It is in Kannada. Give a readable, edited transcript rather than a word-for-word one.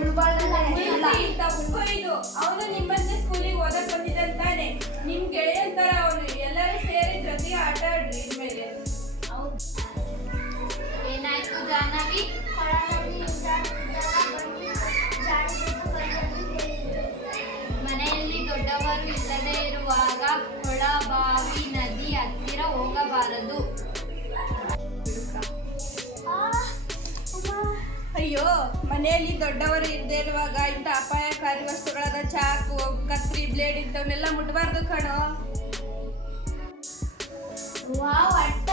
ಇದು ಅವನು ನಿಮ್ಮಂತೆ ಸ್ಕೂಲಿಗೆ ಓದಕ್ ಬಂದಿದ್ದಂತಾನೆ. ನಿಮ್ ಗೆಳೆಯಂತರ ಅವನು. ಎಲ್ಲರೂ ಸೇರಿ ಜೊತೆಗೆ ಆಟ ಆಡ್ರಿ ಇನ್ಮೇಲೆ. ಏನಾಯ್ತು ಜಾಹ್ನವಿ? ಮನೆಯಲ್ಲಿ ದೊಡ್ಡವರು ಇಲ್ಲದೆ ಇರುವಾಗ ಕೊಳ, ಬಾವಿ, ನದಿ ಹತ್ತಿರ ಹೋಗಬಾರದು. ಅಯ್ಯೋ, ಮನೆಯಲ್ಲಿ ದೊಡ್ಡವರು ಇಲ್ಲದೆ ಇರುವಾಗ ಇಂಥ ಅಪಾಯಕಾರಿ ವಸ್ತುಗಳಾದ ಚಾಕು, ಕತ್ರಿ, ಬ್ಲೇಡ್ ಇಂಥವನ್ನೆಲ್ಲ ಮುಟ್ಬಾರ್ದು ಕಣೋ. ವಾವ್, ಅಟ್ಟ